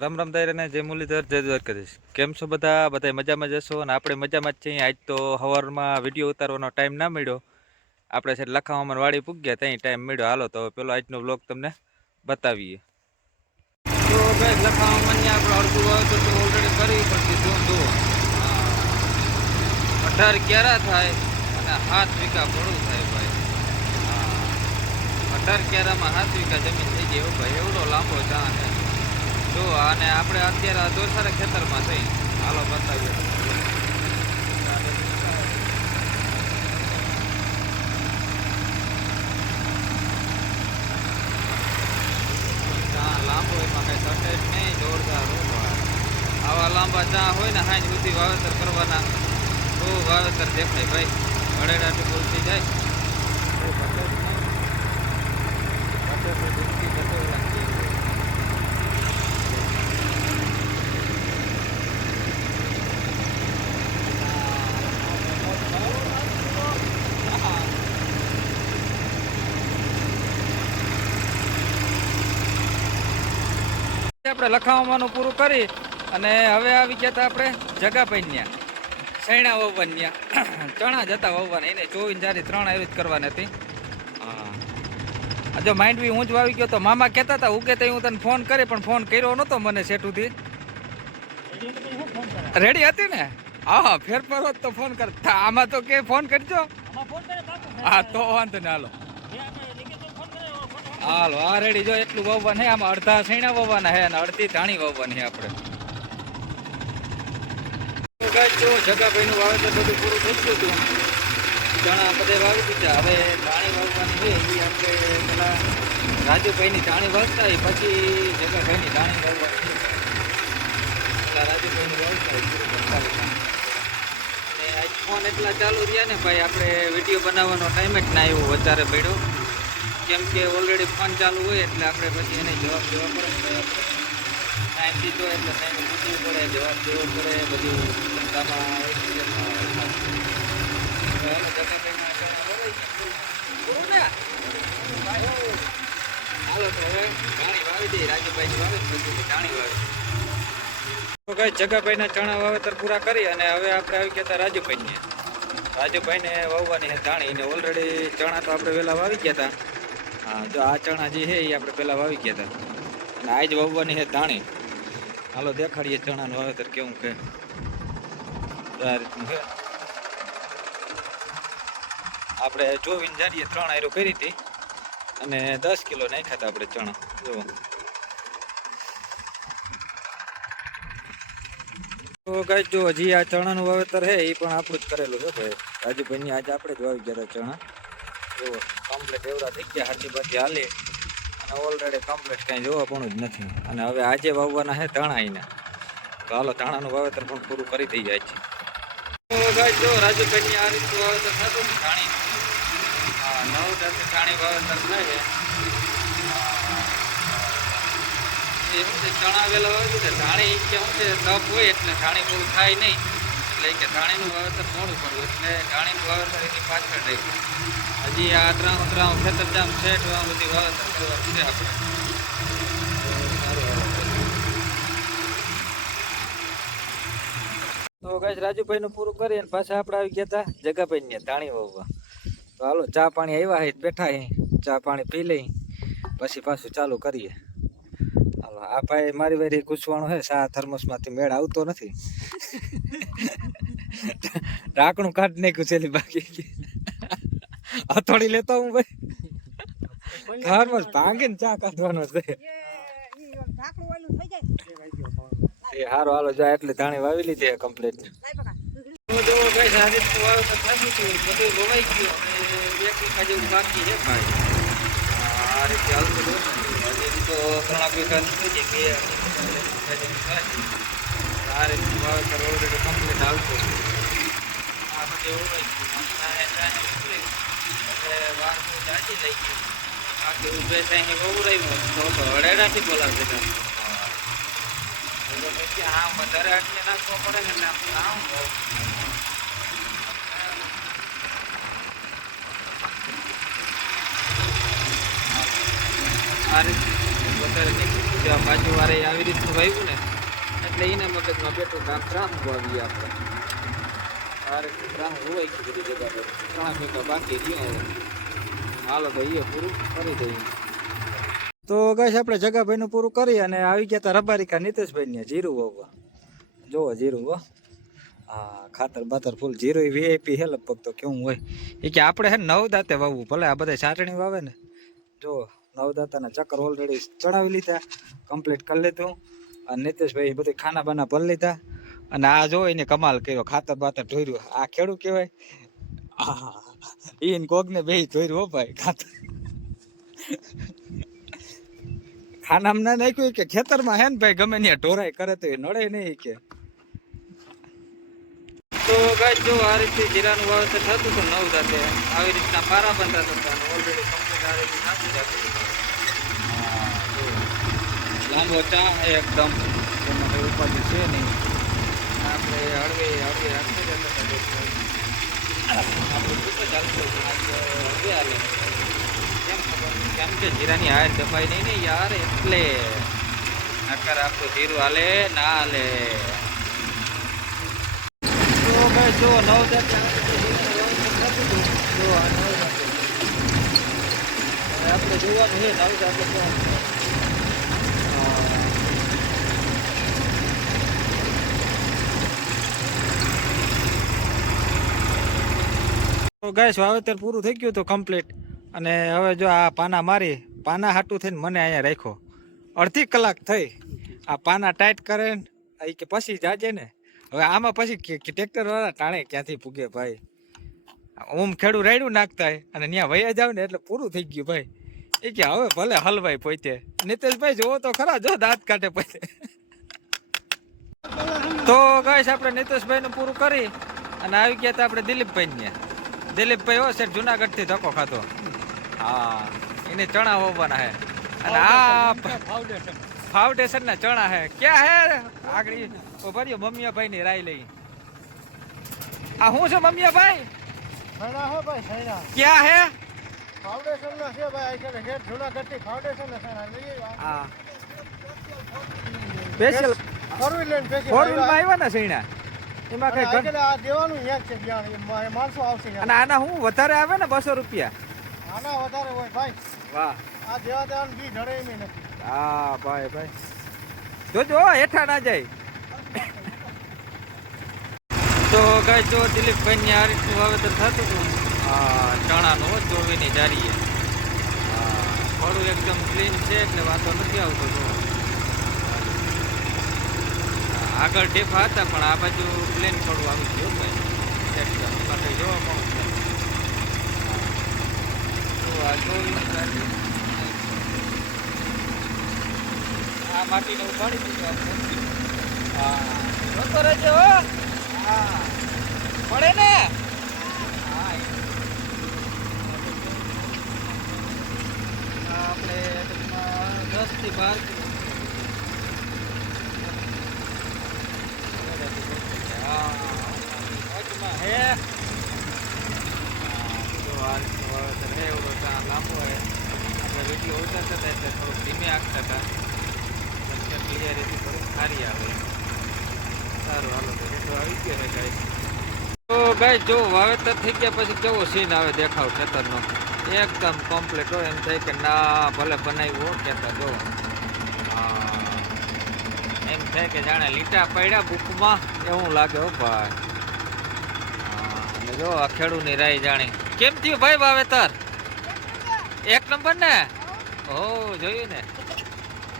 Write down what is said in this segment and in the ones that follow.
રામ રામ દાયરાને જય મુરલીધર જય દ્વારકાધીશ. કેમ છો બધા? બધા મજામાં જશો અને આપણે મજામાં જ છીએ. આજ તો સવારમાં વિડીયો ઉતારવાનો ટાઈમ ના મળ્યો. આપણે છે લખાવામાં વાડી પૂગ્યા ત્યાં ટાઈમ મળ્યો. હાલો તો પેલો આજનો વ્લોગ તમને બતાવીએ. તો ભાઈ લખાવામાં આપણે અડધું વાવેતર તો ઓલરેડી કરવી પડતી. જુઓ 18 ક્યારા થાય અને 7 વીઘા પડું થાય ભાઈ. 18 ક્યારામાં 7 વીઘા જમીન થઈ ગઈ ભાઈ. એવડો લાંબો ચાણ છે જો. અને આપણે અત્યારે દોસારા ખેતરમાં થઈ. હાલો બતાવીએ. ચા લાંબો એમાં કઈ સટે જ નહીં. જોરદાર આવા લાંબા ચા હોય ને હાંજ સુધી વાવેતર કરવાના તો વાવેતર દેખાય ભાઈ. અડેડાથી બોલતી જાય આપણે લખાવવાનું પૂરું કરી અને હવે આવી ગયા હતા આપણે જગાભાઈ સૈણા વાવવાની ચણા જતા વાવવાના. એને 24 3 આવી કરવાની હતી. હા જો માઇન્ડ બી હું જ વાવી ગયો તો મામા કહેતા હતા ઉગે તો હું તને ફોન કરી પણ ફોન કર્યો નહોતો મને સેટુથી. રેડી હતી ને? હા ફેરફાર હોત તો ફોન કર. આમાં તો કે ફોન કરજો. હા તો વાંધો ને. હાલો આ રેડી જો એટલું વાવવાનું હે. આમાં અડધા સૈણા વાવવાના હે અને અડધી ધાણી વાવવાની હે આપણે. જો જગાભાઈનું વાવેતર બધું પૂરું થઈ ગયું હતું. ચણા બધે વાવી દીધા. હવે ધાણી વાવવાની છે એ આપણે પેલા રાજુભાઈની ધાણી વાવતા હોય પછી જગાભાઈની ધાણી વાવવાની છે. પેલા રાજુભાઈની વાવતા હોય અને આજ ફોન એટલા ચાલુ રહ્યા ને ભાઈ આપણે વિડીયો બનાવવાનો ટાઈમ જ ના આવ્યો વધારે પડ્યો. કેમ કે ઓલરેડી ફોન ચાલુ હોય એટલે આપણે પછી એને જવાબ દેવા પડે. ટાઈમ દીધો એટલે ટાઈમ પૂછવું પડે, જવાબ દેવો પડે બધું ધંધામાં. હાલો તો હવે ધાણી વાવી દઈએ. રાજુભાઈની વાવે પછી ધાણી વાવી. તો કઈ જગાભાઈના ચણા વાવેતર પૂરા કરી અને હવે આપણે આવી ગયા હતા રાજુભાઈને વાવવાની ધાણી. ને ઓલરેડી ચણા તો આપણે વહેલા વાવી ગયા હતા. હા જો આ ચણા જે છે એ આપણે પહેલાં વાવી ગયા હતા અને આજ વાવવાની છે ધાણી. હાલો દેખાડીએ ચણાનું વાવેતર કેવું કે આ રીતનું છે. આપણે જોવીને જાડીએ 3 આયરો કરી હતી અને 10 કિલો નાખ્યા હતા આપણે ચણા. જુઓ તો ગાય જો હજી આ ચણાનું વાવેતર છે એ પણ આપણું જ કરેલું છે ભાઈ. રાજુભાઈની આજે આપણે જ વાવી ગયા હતા ચણા. જુઓ કમ્પ્લીટ એવડા થઈ ગયા. હાથી બાથી હાલે અને ઓલરેડી કમ્પ્લીટ કાંઈ જોવા પણ જ નથી. અને હવે આજે વાવવાના છે ધાણા એના. તો હાલો ધાણાનું વાવેતર પણ પૂરું કરી દઈ જાય છે. તો ગાય જો રાજુભાઈની આ રીતનું વાવેતર થતું ને ધાણી. હા 9 જાતે ધાણી વાવેતર થાય છે. એવું છે ચણા વેલા વાવી છે. ધાણી કે શું છે તપ હોય એટલે ધાણી બહુ થાય નહીં. એટલે કે ધાણીનું વાવેતર મોડું કરવું એટલે ધાણીનું વાવેતર એની પાછળ રહી ગયું. હજી આ 3 ખેતર જામ છે બધી વાવેતર કરવાનું છે આપણે. તો ગાઈસ રાજુભાઈનું પૂરું કરી અને પાછા આપણે આવી ગયા હતા જગાભાઈને ધાણી વાવવા. તો હાલો ચા પાણી આવ્યા હે બેઠા હે. ચા પાણી પી લઈ પછી પાછું ચાલુ કરીએ. હાલો આ ભાઈ મારી વારી ગુસવાનું છે. સા થર્મસમાંથી મેળ આવતો નથી. ઢાંકણું કાઢી નાખ્યું છેલ્લી બાકી. હથોડી લેતો હું ભાઈ. થર્મસ ભાંગીને ચા કાઢવાનો છે. એ હારો હાલો જાય એટલે ધાણી વાવી લીધી કમ્પ્લીટ. બધું વવાઈ ગયું. 1 વીઘા જેવું બાકી છે ભાઈ. આ રીતે હાલતું હજી તો 3 વીઘા નીકળી જાય. આ રીતે વાવેતર ઓલરેડી કમ્પ્લીટ હાલતું. આ બધું વવાઈ ગયું એટલે વાર જાજી લઈ ગઈ. બાકી ઉભે થાય વવરાયું તો હળેડાથી બોલાવશે. આ વધારે આટલે નાખવો પડે ને એટલે આ રીતે વધારે જો બાજુવાળે આવી રીતનું વાવ્યું ને એટલે એને મગજમાં બેઠું કામ ત્રામ વાવીએ આપણે આ રીતનું ત્રામ હોવાય છે બધી જગ્યા પર ઘણા ભેગા બાકી રહ્યો હાલો તો એ પૂરું કરી દઈએ. તો ગાઈસ આપણે જગાભાઈનું પૂરું કરી અને આવી ગયા હતા રબારિકા નીતેશભાઈ ને જીરું વાવવા. જોવો જીરું હો, હા ખાતર બાતર ફૂલ જીરું વીઆઈપી હે લગભગ તો કેવું હોય એ કે આપણે હે 9 દાંતે વાવવું ભલે આ બધા સાટણી વાવે ને. જો 9 દાંતાના ચક્કર ઓલરેડી ચડાવી લીધા, કમ્પ્લીટ કરી લીધું અને નીતેશભાઈ બધી ખાના બાના ભરી લીધા અને આ જો એને કમાલ કર્યો ખાતર બાતર ઢોર્યું. આ ખેડૂ કહેવાય ઈન કોકને બે ધોર્યું હો ભાઈ ખાતર ખાનામાં ના નાખ્યું કે ખેતરમાં હે ને ભાઈ ગમે ત્યાં ઢોરાઈ કરે તો એ નડે નહીં કે. તો ગાઈસ જો આ રીતે જીરાનું વાવેતર થતું હતું 9 દાંતે આવી રીતના પારા બંધાતા હતા અને ઓલરેડી કમ્પ્લીટ આ રીતે નાખી રાખી. લાંબો ચા એકદમ એમાં કઈ ઉપાધિ છે નહીં. આપણે હળવે હળવે રાખી જતા હતા આપણે શું ચાલતું હળવે હાલે કેમ કે જીરાની હાર દબાઈ નહીં ને યાર એટલે નકર આપણું જીરું હાલે ના હાલે. તો ભાઈ જો 9 દાંતે આપણે જોવાનું છે 9 દાંતે તો ગાઈસ વાવેતર પૂરું થઈ ગયું તો કમ્પ્લીટ અને હવે જો આ પાના મારી પાના હાટું થઈને મને અહીંયા રાખ્યો અડધી કલાક થઈ. આ પાના ટાઈટ કરે ને કે પછી જાજે ને હવે આમાં પછી ટ્રેક્ટર વાળા ટાણે ક્યાંથી પૂગે ભાઈ. ઓમ ખેડૂ રાયડું નાખતા અને ત્યાં વયા જાવ ને એટલે પૂરું થઈ ગયું ભાઈ. એ કે હવે ભલે હલવાય પોતે. નીતેશભાઈ જોવો તો ખરા જો દાંત કાઢે પોતે. તો ગાઈસ આપણે નીતેશભાઈનું પૂરું કરી અને આવી ગયા હતા આપણે દિલીપભાઈને. દિલીપભાઈ હો શેઠ જુનાગઢ થી ધક્કો ખાતો. હા એને ચણા હોવાના હે અને આ ફાઉન્ડેશન ના ચણા હે ક્યાં હે આગળ ભર્યો મમિયાભાઈ ની રાય લઈ. આ શું છે મમિયાભાઈ? સૈના હે ભાઈ સૈના. ક્યાં હે? ફાઉન્ડેશન ના છે ભાઈ આ છે જુનાગઢ થી ફાઉન્ડેશન ના સૈના લઈએ. હા સ્પેશિયલ ફોર વ્હીલ માં આવ્યા ને સૈના એમાં કઈ આ દેવાનું યાદ છે ત્યાં માણસો આવશે અને આના હું વધારે આવે ને 200 રૂપિયા આના વધારે હોય ભાઈ. વાહ આ દેવા દેવાનું બી ધડે એમ નથી. હા ભાઈ ભાઈ જોજો હેઠા ના જાય. તો ગાય જો દિલીપભાઈ ની આ રીતનું વાવેતર થતું હતું ચણાનું ચોવીની જારીએ. થોડું એકદમ ક્લીન છે એટલે વાંધો નથી આવતો. જો આગળ ઢેફા હતા પણ આ બાજુ પ્લેન થોડું આવી ગયું ભાઈ એકદમ બાકી જોવા પણ આ ચોવીની જારી આ માટીને ઉપાડી દીધું આપણે. હા જોતો રહેજો. હા પડે ને. હા આપણે 10 થી 12 હે જો આ વાવેતર હે એવડો લાંબો હે. આપણે વિડીયો ઉતારતા હતા એટલે થોડુંક ધીમે આંકતા હતા ક્લિયરિટી થોડુંક સારી આવે. સારું હાલો તો વિડીયો આવી ગયો છે ગાઈસ. તો ગાઈસ જો વાવેતર થઈ ગયા પછી કેવો સીન આવે દેખાવ ખેતરનો એકદમ કમ્પ્લીટ હોય એમ થાય કે ના ભલે બનાવ્યું ખેતર જો એમ થાય કે જાણે લીટા પડ્યા બુકમાં એવું લાગે હો ભાઈ. અને જો આ ખેડૂની રાય જાણી કેમ થયું ભાઈ વાવેતર? 1 નંબર ને. ઓ જોયું ને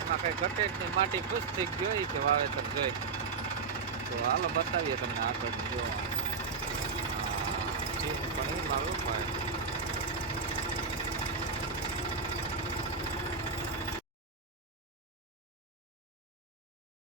એમાં કઈ કટેટની માટી ખુશ થઈ ગયો કે વાવેતર જોઈ. તો હાલો બતાવીએ તમને આગળ જો પણ એ મારું ભાઈ